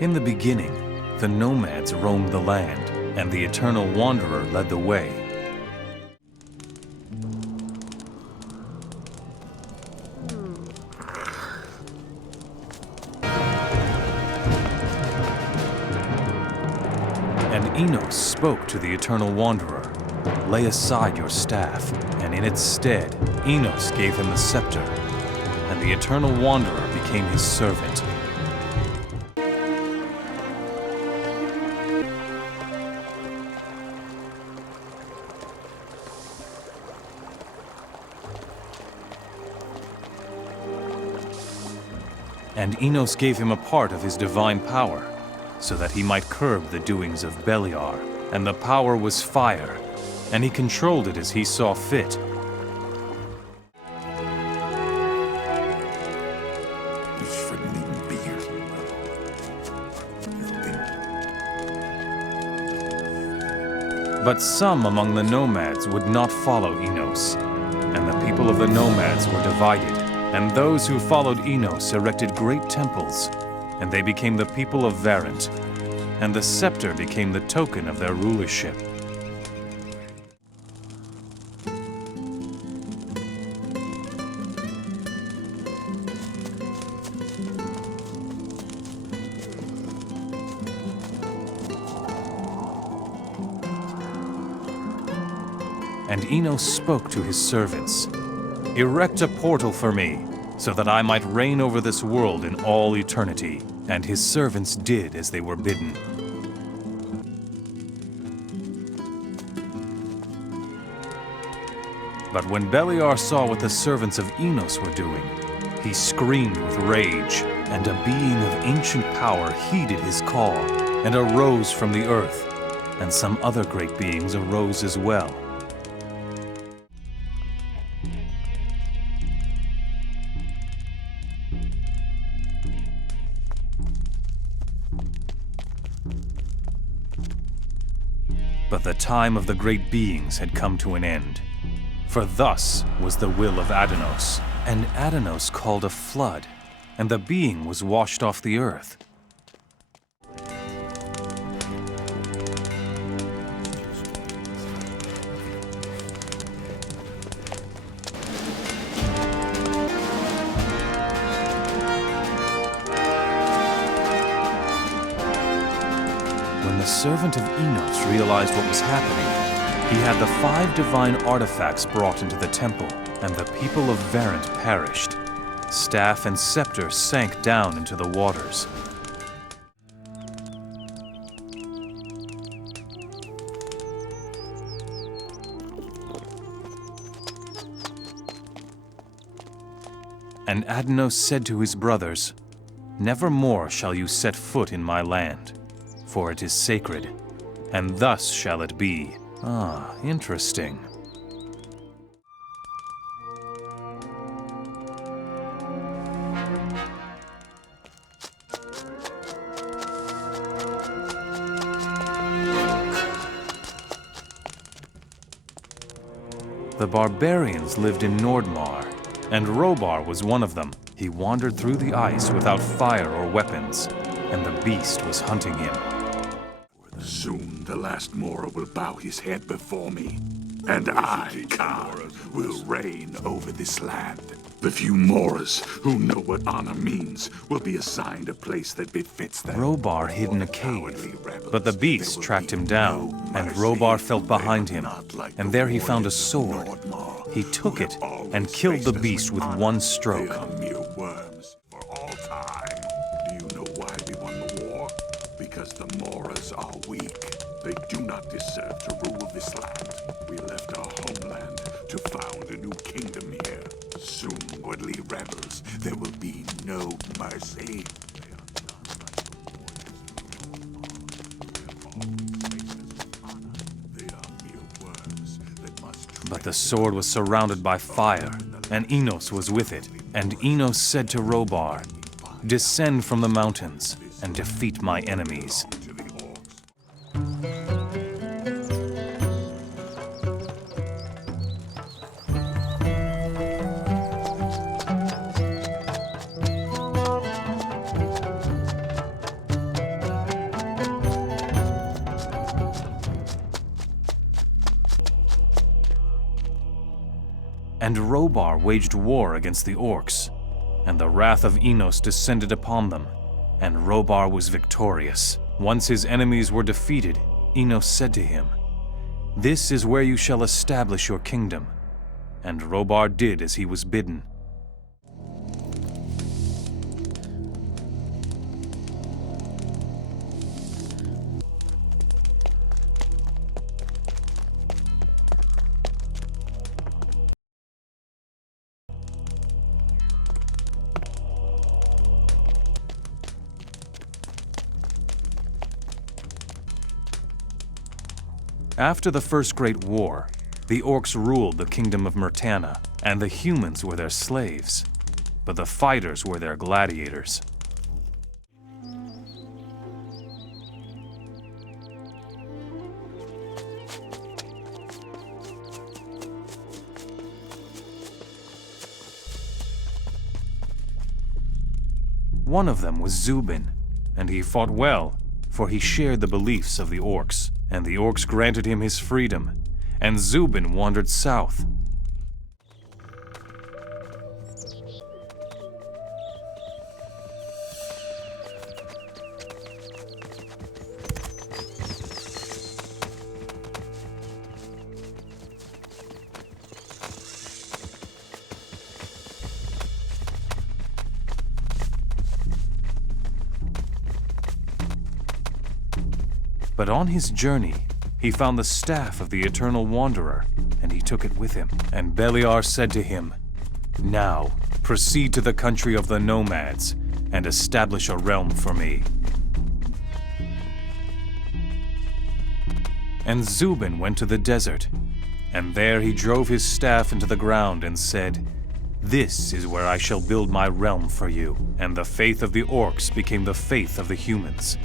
In the beginning, the Nomads roamed the land, and the Eternal Wanderer led the way. And Enos spoke to the Eternal Wanderer, "Lay aside your staff," and in its stead, Enos gave him the scepter, and the Eternal Wanderer became his servant. And Enos gave him a part of his divine power, so that he might curb the doings of Beliar, and the power was fire, and he controlled it as he saw fit. But some among the Nomads would not follow Enos, and the people of the Nomads were divided. And those who followed Enos erected great temples, and they became the people of Varant, and the scepter became the token of their rulership. And Enos spoke to his servants, "Erect a portal for me, so that I might reign over this world in all eternity." And his servants did as they were bidden. But when Beliar saw what the servants of Enos were doing, he screamed with rage, and a being of ancient power heeded his call, and arose from the earth, and some other great beings arose as well. But the time of the great beings had come to an end. For thus was the will of Adanos. And Adanos called a flood, and the being was washed off the earth. When the servant of Enos realized what was happening, he had the 5 divine artifacts brought into the temple, and the people of Varant perished. Staff and scepter sank down into the waters. And Adanos said to his brothers, "Never more shall you set foot in my land, for it is sacred, and thus shall it be." Ah, interesting. The barbarians lived in Nordmar, and Robar was one of them. He wandered through the ice without fire or weapons, and the beast was hunting him. Soon the last Mora will bow his head before me, and I, Khan, will reign over this land. The few Moras who know what honor means will be assigned a place that befits them. Robar hid in a cave, but the beast tracked him down, and Robar felt behind him, and there he found a sword. He took it and killed the beast with one stroke. They are mere worms for all time. Do you know why we won the war? Because the Moras are weak. They do not deserve to rule this land. We left our homeland to found a new kingdom here. Soon, woodly rebels, there will be no mercy. They are not like the They are mere worms that must. But the sword was surrounded by fire, and Enos was with it. And Enos said to Robar, "Descend from the mountains and defeat my enemies." And Robar waged war against the orcs, and the wrath of Enos descended upon them, and Robar was victorious. Once his enemies were defeated, Enos said to him, "This is where you shall establish your kingdom." And Robar did as he was bidden. After the First Great War, the orcs ruled the kingdom of Myrtana, and the humans were their slaves, but the fighters were their gladiators. One of them was Zubin, and he fought well, for he shared the beliefs of the orcs, and the orcs granted him his freedom, and Zubin wandered south. But on his journey, he found the staff of the Eternal Wanderer, and he took it with him. And Beliar said to him, "Now, proceed to the country of the Nomads, and establish a realm for me." And Zubin went to the desert, and there he drove his staff into the ground and said, "This is where I shall build my realm for you." And the faith of the orcs became the faith of the humans,